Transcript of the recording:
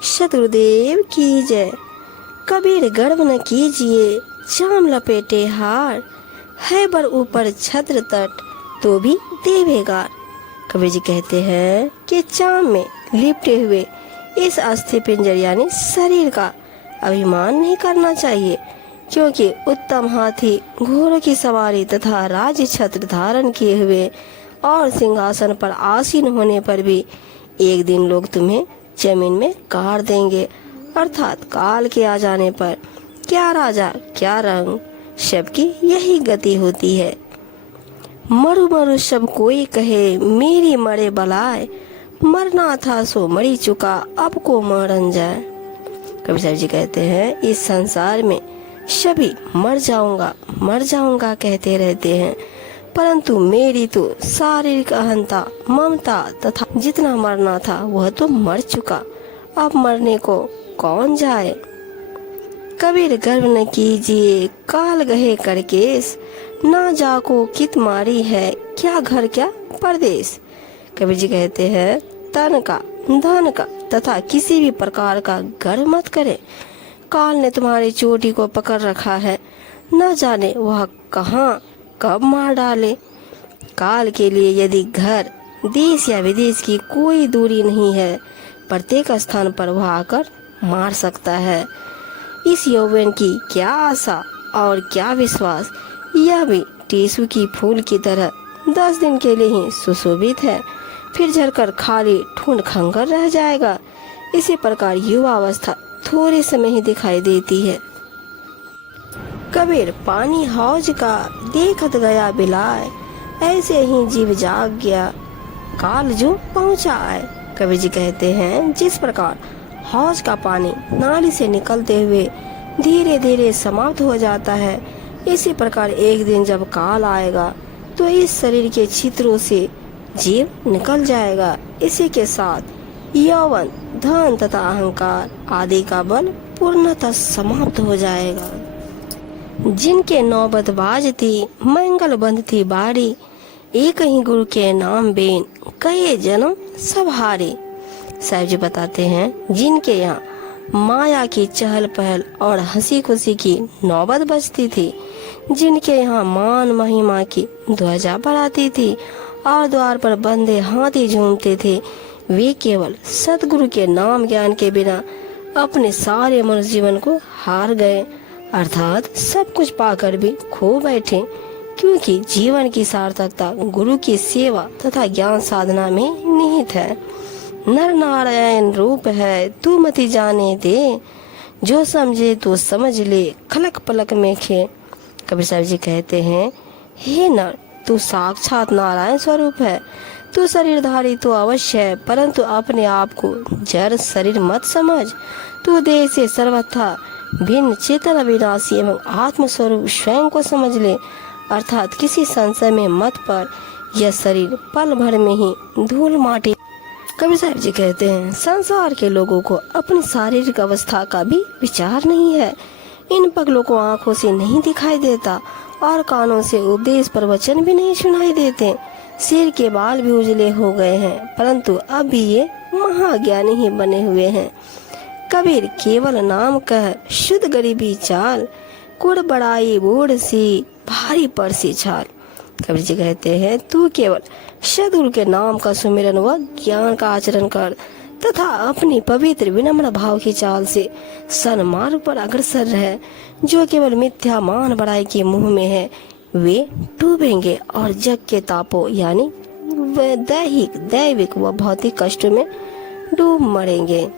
सतगुरुदेव की जय। कबीर गर्व न कीजिए, चाम लपेटे हार, है बर ऊपर छत्र तट, तो भी देवेगार। कबीर जी कहते हैं कि चाम में लिपटे हुए इस अस्थि पिंजर यानी शरीर का अभिमान नहीं करना चाहिए, क्योंकि उत्तम हाथी, घोड़ों की सवारी तथा राज्य छत्र धारण किए हुए और सिंहासन पर आसीन होने पर भी एक दिन लोग तुम्हें जमीन में गाड़ देंगे। अर्थात काल के आ जाने पर क्या राजा क्या रंग, सबकी यही गति होती है। मरु मरु सब कोई कहे, मेरी मरे बलाए, मरना था सो मरी चुका, अब को मरन जाए। कबीर साहब जी कहते हैं इस संसार में सभी मर जाऊंगा कहते रहते हैं, परंतु मेरी तो शारीरिक अहंता, ममता तथा जितना मरना था वह तो मर चुका, अब मरने को कौन जाए। कबीर गर्व न कीजिए, काल गहे करकेस, ना जाको कित मारी है, क्या घर क्या परदेश। कबीर जी कहते हैं तन का, धन का तथा किसी भी प्रकार का गर्व मत करे। काल ने तुम्हारी चोटी को पकड़ रखा है, न जाने वह कहाँ कब मार डाले। काल के लिए यदि घर, देश या विदेश की कोई दूरी नहीं है, प्रत्येक स्थान पर वह आकर मार सकता है। इस यौवन की क्या आशा और क्या विश्वास, यह भी टीसू की फूल की तरह 10 दिन के लिए ही सुशोभित है, फिर झड़कर खाली ठूंठ खंगर रह जाएगा। इसी प्रकार युवा अवस्था थोड़े समय ही दिखाई देती है। कबीर पानी हौज का देखत गया बिलाए, ऐसे ही जीव जाग गया, काल जो पहुँचा आए। कबीर जी कहते हैं जिस प्रकार हौज का पानी नाली से निकलते हुए धीरे धीरे समाप्त हो जाता है, इसी प्रकार एक दिन जब काल आएगा तो इस शरीर के छिद्रों से जीव निकल जाएगा। इसी के साथ यौवन, धन तथा अहंकार आदि का बल पूर्णतः समाप्त हो जाएगा। जिनके नौबत बाज थी, मंगल बंध थी बारी, एक ही गुरु के नाम बेन, कहे जन्म सब हारे। साहिब जी बताते हैं जिनके यहाँ माया की चहल पहल और हंसी खुशी की नौबत बजती थी, जिनके यहाँ मान महिमा की ध्वजा बढ़ाती थी और द्वार पर बंधे हाथी झूमते थे, वे केवल सतगुरु के नाम ज्ञान के बिना अपने सारे मनुष्य जीवन को हार गए, अर्थात सब कुछ पाकर भी खो बैठे, क्योंकि जीवन की सार्थकता गुरु की सेवा तथा ज्ञान साधना में निहित है। नर नारायण रूप है तू मति जाने दे, जो समझे तो समझ ले, खलक पलक में खे। कबीर साहब जी कहते हैं हे नर, तू साक्षात नारायण स्वरूप है, तू शरीरधारी तो अवश्य है, परंतु अपने आप को जड़ शरीर मत समझ। तू देह से सर्वथा भिन्न चेतन अविनाशी एवं आत्म स्वरूप स्वयं को समझ ले, अर्थात किसी संशय में मत पड़, यह शरीर पल भर में ही धूल माटी। कबीर साहब जी कहते हैं संसार के लोगों को अपनी शारीरिक अवस्था का भी विचार नहीं है। इन पगलों को आंखों से नहीं दिखाई देता और कानों से उपदेश प्रवचन भी नहीं सुनाई देते। सिर के बाल भी उजले हो गए हैं, परंतु अब भी ये महाज्ञानी ही बने हुए हैं। कबीर केवल नाम कह शुद्ध गरीबी चाल, कुड़ बड़ाई बूढ़ सी भारी पर सी छाल। कबीर जी कहते हैं तू केवल सद्गुरु के नाम का सुमिरन व ज्ञान का आचरण कर तथा अपनी पवित्र विनम्र भाव की चाल से सन्मार्ग पर अग्रसर रहे। जो केवल मिथ्या मान बड़ाई के मुंह में है, वे डूबेंगे और जग के तापों यानी दैहिक, दैविक व भौतिक कष्टों में डूब मरेंगे।